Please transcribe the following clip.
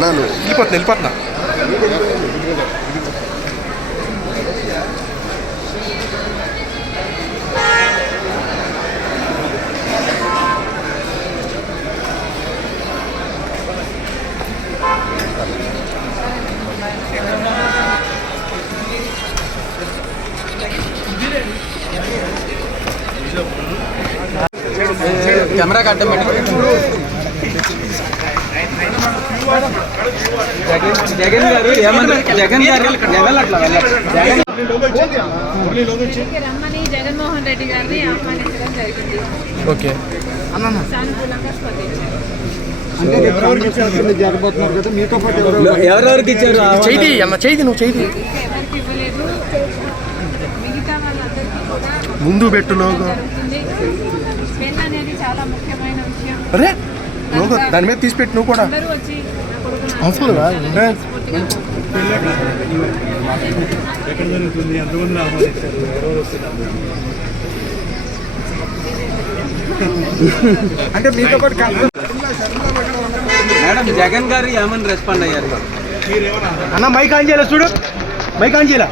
నాను వెళ్ళిపోతున్నా వెళ్ళిపోతున్నా కెమెరా కట్టం జగన్ జగన్ గారు ఏమన్నారు జగన్ గారు వెళ్ళట్లా జగన్ రమ్మని జగన్మోహన్ రెడ్డి గారిని ఆహ్వానించడం జరిగింది. ఓకే. సానుకూలంగా స్పందించారు. ఎవరెవరికి ఇచ్చారు చేయి అన్న చేయి నువ్వు చేయి ఇంకా ఎవరికి ఇవ్వలేదు. మిగతా వాళ్ళందరికీ కూడా ముందు పెట్టు లోగో. అరే లోగో దాని మీద తీసి పెట్టు నువ్వు కూడా. అవసరం లేదా? అంటే మీతో పాటు మేడం జగన్ గారు ఏమని రెస్పాండ్ అయ్యారు? అన్న మైక్ ఆన్ చేయాలి చూడు. మైక్ ఆన్ చేయాలి.